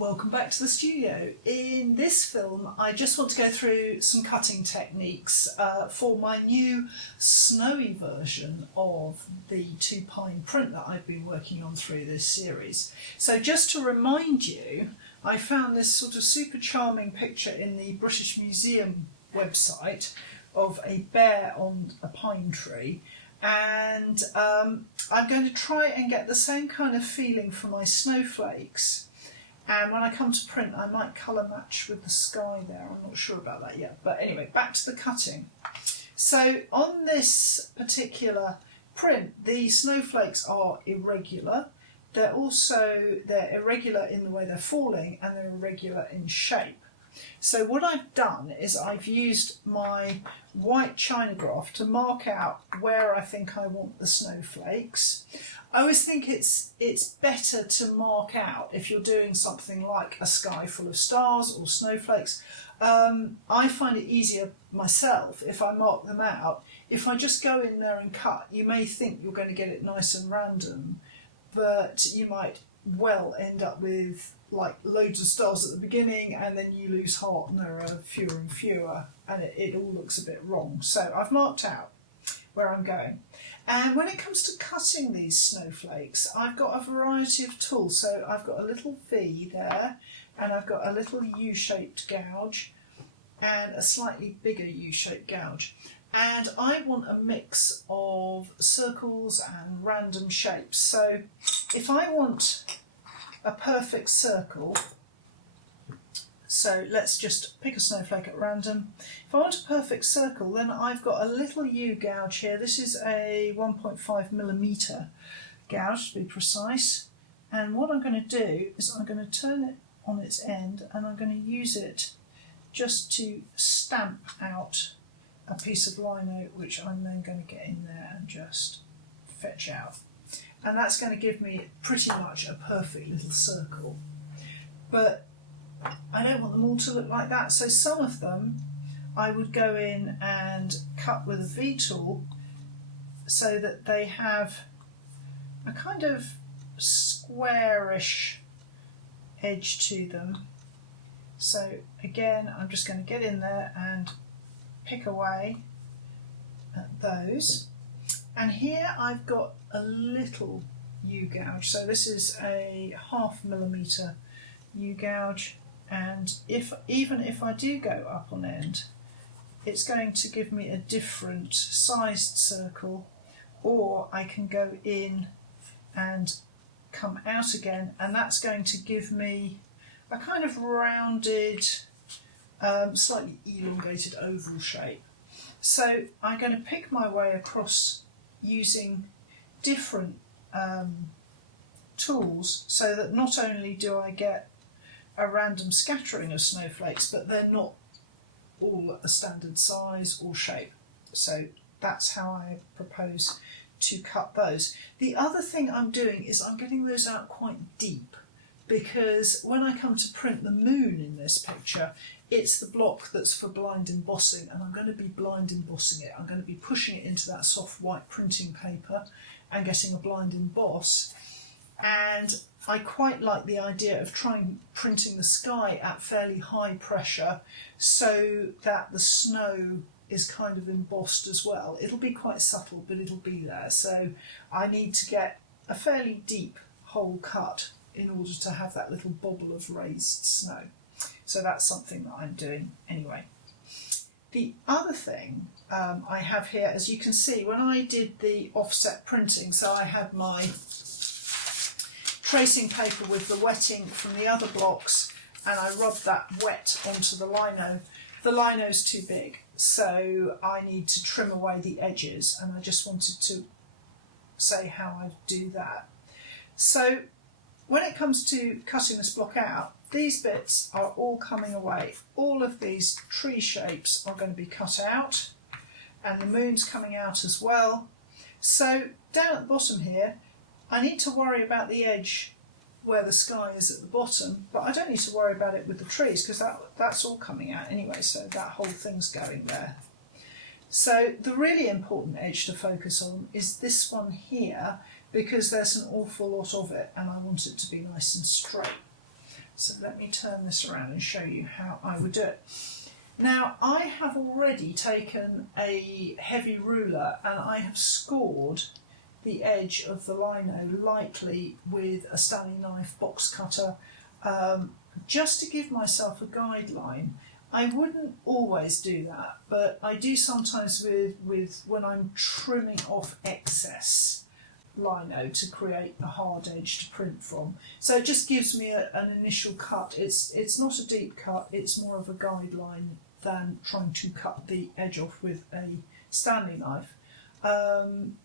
Welcome back to the studio. In this film I just want to go through some cutting techniques for my new snowy version of the 2-pine print that I've been working on through this series. So just to remind you, I found this sort of super charming picture in the British Museum website of a bear on a pine tree, and I'm going to try and get the same kind of feeling for my snowflakes. And when I come to print, I might colour match with the sky there. I'm not sure about that yet. But anyway, back to the cutting. So on this particular print, the snowflakes are irregular. They're irregular in the way they're falling, and they're irregular in shape. So what I've done is I've used my white china graph to mark out where I think I want the snowflakes. I always think it's better to mark out if you're doing something like a sky full of stars or snowflakes. I find it easier myself if I mark them out. If I just go in there and cut, you may think you're going to get it nice and random, but you might well end up with like loads of stars at the beginning, and then you lose heart and there are fewer and fewer, and it all looks a bit wrong. So I've marked out where I'm going. And when it comes to cutting these snowflakes, I've got a variety of tools. So I've got a little V there, and I've got a little U-shaped gouge and a slightly bigger U-shaped gouge. And I want a mix of circles and random shapes. So if I want a perfect circle, so let's just pick a snowflake at random. If I want a perfect circle, then I've got a little U gouge here. This is a 1.5mm gouge, to be precise. And what I'm going to do is I'm going to turn it on its end, and I'm going to use it just to stamp out a piece of lino, which I'm then going to get in there and just fetch out. And that's going to give me pretty much a perfect little circle. But I don't want them all to look like that, so some of them I would go in and cut with a V tool so that they have a kind of squarish edge to them. So again, I'm just going to get in there and pick away at those. And here I've got a little U gouge, so this is a 0.5mm U gouge, and even if I do go up on end, it's going to give me a different sized circle, or I can go in and come out again, and that's going to give me a kind of rounded, slightly elongated oval shape. So I'm going to pick my way across using different tools, so that not only do I get a random scattering of snowflakes, but they're not all a standard size or shape. So that's how I propose to cut those. The other thing I'm doing is I'm getting those out quite deep, because when I come to print the moon in this picture, it's the block that's for blind embossing, and I'm going to be blind embossing it. I'm going to be pushing it into that soft white printing paper and getting a blind emboss. And I quite like the idea of printing the sky at fairly high pressure, so that the snow is kind of embossed as well. It'll be quite subtle, but it'll be there. So I need to get a fairly deep hole cut in order to have that little bobble of raised snow. So that's something that I'm doing anyway. The other thing I have here, as you can see, when I did the offset printing, so I had my tracing paper with the wet ink from the other blocks, and I rubbed that wet onto the lino. The lino's too big, so I need to trim away the edges, and I just wanted to say how I do that. So when it comes to cutting this block out, these bits are all coming away. All of these tree shapes are going to be cut out, and the moon's coming out as well. So down at the bottom here, I need to worry about the edge where the sky is at the bottom, but I don't need to worry about it with the trees, because that's all coming out anyway, so that whole thing's going there. So the really important edge to focus on is this one here, because there's an awful lot of it and I want it to be nice and straight. So let me turn this around and show you how I would do it. Now, I have already taken a heavy ruler and I have scored the edge of the lino lightly with a Stanley knife box cutter, just to give myself a guideline. I wouldn't always do that, but I do sometimes with when I'm trimming off excess lino to create a hard edge to print from. So it just gives me an initial cut. It's not a deep cut, it's more of a guideline than trying to cut the edge off with a Stanley knife.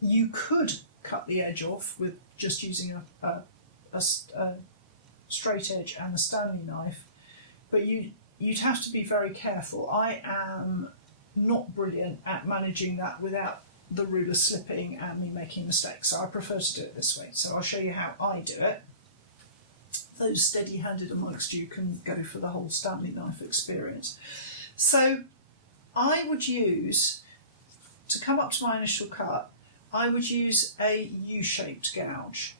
You could cut the edge off with just using a straight edge and a Stanley knife, but you'd have to be very careful. I am not brilliant at managing that without the ruler slipping and me making mistakes, so I prefer to do it this way. So I'll show you how I do it. Those steady-handed amongst you can go for the whole Stanley knife experience. So I would use, to come up to my initial cut, I would use a U-shaped gouge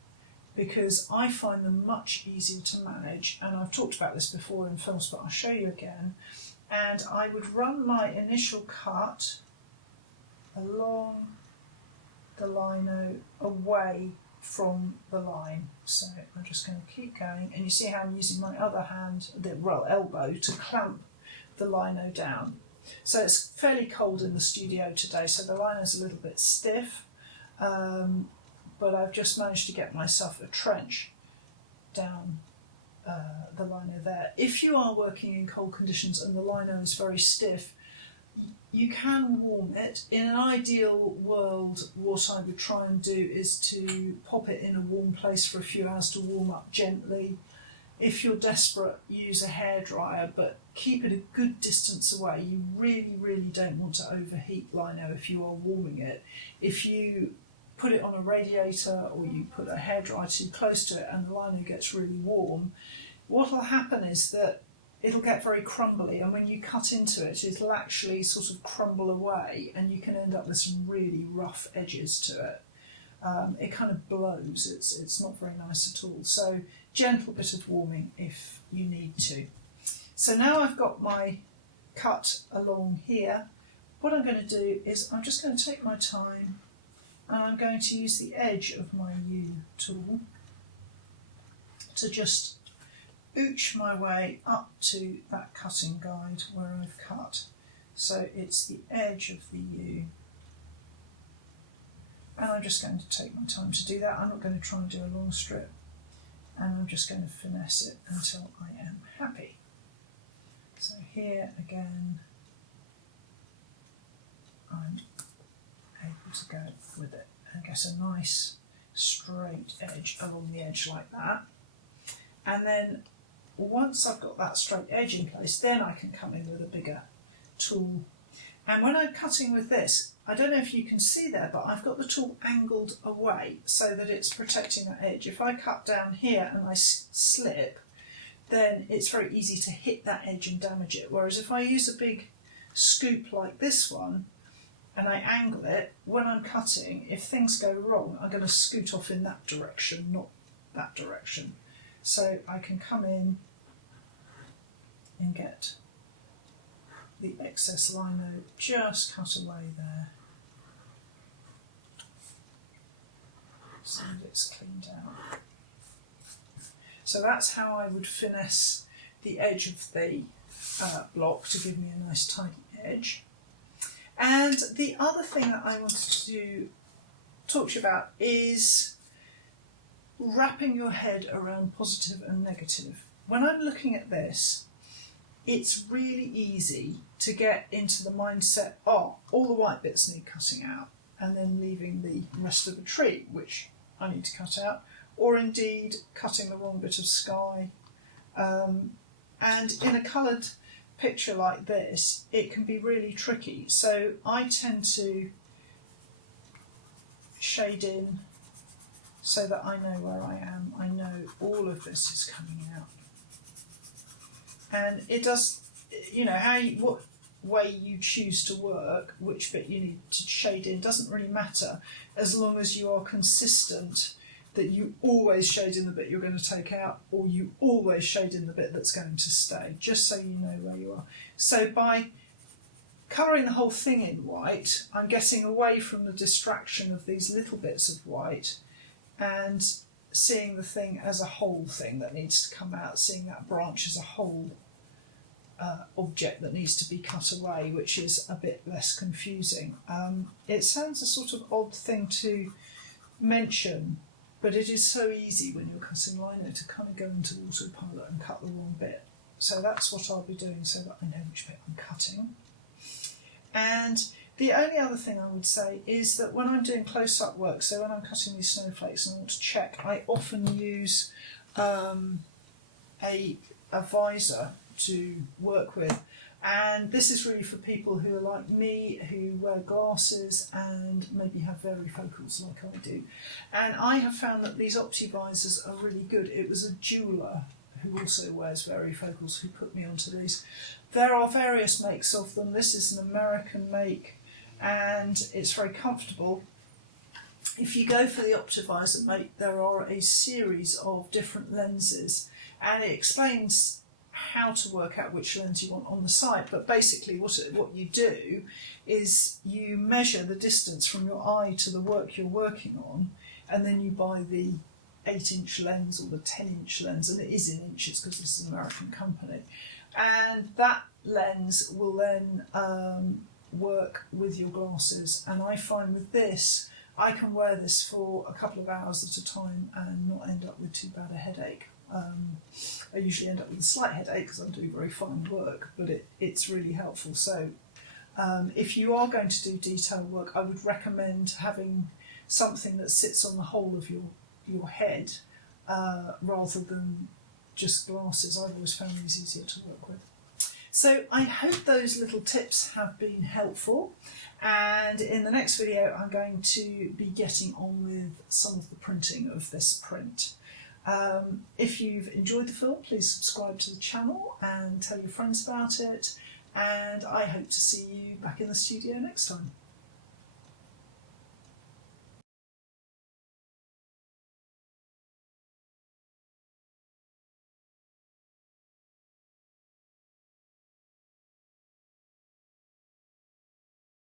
because I find them much easier to manage, and I've talked about this before in films, but I'll show you again. And I would run my initial cut along the lino away from the line. So I'm just going to keep going, and you see how I'm using my other hand, elbow, to clamp the lino down. So it's fairly cold in the studio today, so the lino's a little bit stiff, but I've just managed to get myself a trench down the lino there. If you are working in cold conditions and the lino is very stiff, you can warm it. In an ideal world, what I would try and do is to pop it in a warm place for a few hours to warm up gently. If you're desperate, use a hairdryer, but keep it a good distance away. You really, really don't want to overheat lino if you are warming it. If you put it on a radiator or you put a hairdryer too close to it and the lino gets really warm, what will happen is that it'll get very crumbly, and when you cut into it, it'll actually sort of crumble away and you can end up with some really rough edges to it. It kind of blows, it's not very nice at all. So gentle bit of warming if you need to. So now I've got my cut along here. What I'm going to do is I'm just going to take my time and I'm going to use the edge of my U tool to just ooch my way up to that cutting guide where I've cut. So it's the edge of the U. And I'm just going to take my time to do that. I'm not going to try and do a long strip. And I'm just going to finesse it until I am happy. So here again, I'm able to go with it and get a nice straight edge along the edge like that. And then once I've got that straight edge in place, then I can come in with a bigger tool. And when I'm cutting with this, I don't know if you can see there, but I've got the tool angled away so that it's protecting that edge. If I cut down here and I slip, then it's very easy to hit that edge and damage it. Whereas if I use a big scoop like this one and I angle it, when I'm cutting, if things go wrong, I'm going to scoot off in that direction, not that direction. So I can come in and get the excess lino just cut away there so that it's cleaned out. So that's how I would finesse the edge of the block to give me a nice tidy edge. And the other thing that I wanted to talk to you about is wrapping your head around positive and negative. When I'm looking at this, it's really easy to get into the mindset, oh, all the white bits need cutting out, and then leaving the rest of the tree, which I need to cut out, or indeed cutting the wrong bit of sky. And in a coloured picture like this, it can be really tricky. So I tend to shade in so that I know where I am. I know all of this is coming out. And it does, you know, what way you choose to work, which bit you need to shade in, doesn't really matter as long as you are consistent that you always shade in the bit you're going to take out, or you always shade in the bit that's going to stay, just so you know where you are. So by colouring the whole thing in white, I'm getting away from the distraction of these little bits of white and seeing the thing as a whole thing that needs to come out, seeing that branch as a whole object that needs to be cut away, which is a bit less confusing. It sounds a sort of odd thing to mention, but it is so easy when you're cutting lino to kind of go into autopilot and cut the wrong bit. So that's what I'll be doing, so that I know which bit I'm cutting. And the only other thing I would say is that when I'm doing close-up work, so when I'm cutting these snowflakes and I want to check, I often use a visor to work with. And this is really for people who are like me, who wear glasses and maybe have varifocals like I do. And I have found that these opti-visors are really good. It was a jeweller who also wears varifocals who put me onto these. There are various makes of them. This is an American make and it's very comfortable. If you go for the opti-visor make, there are a series of different lenses, and it explains how to work out which lens you want on the side. But basically what you do is you measure the distance from your eye to the work you're working on, and then you buy the 8-inch lens or the 10-inch lens, and it is in inches because this is an American company. And that lens will then work with your glasses. And I find with this, I can wear this for a couple of hours at a time and not end up with too bad a headache. I usually end up with a slight headache because I'm doing very fine work, but it's really helpful. So if you are going to do detail work, I would recommend having something that sits on the whole of your head rather than just glasses. I've always found these easier to work with. So I hope those little tips have been helpful, and in the next video I'm going to be getting on with some of the printing of this print. If you've enjoyed the film, please subscribe to the channel and tell your friends about it, and I hope to see you back in the studio next time.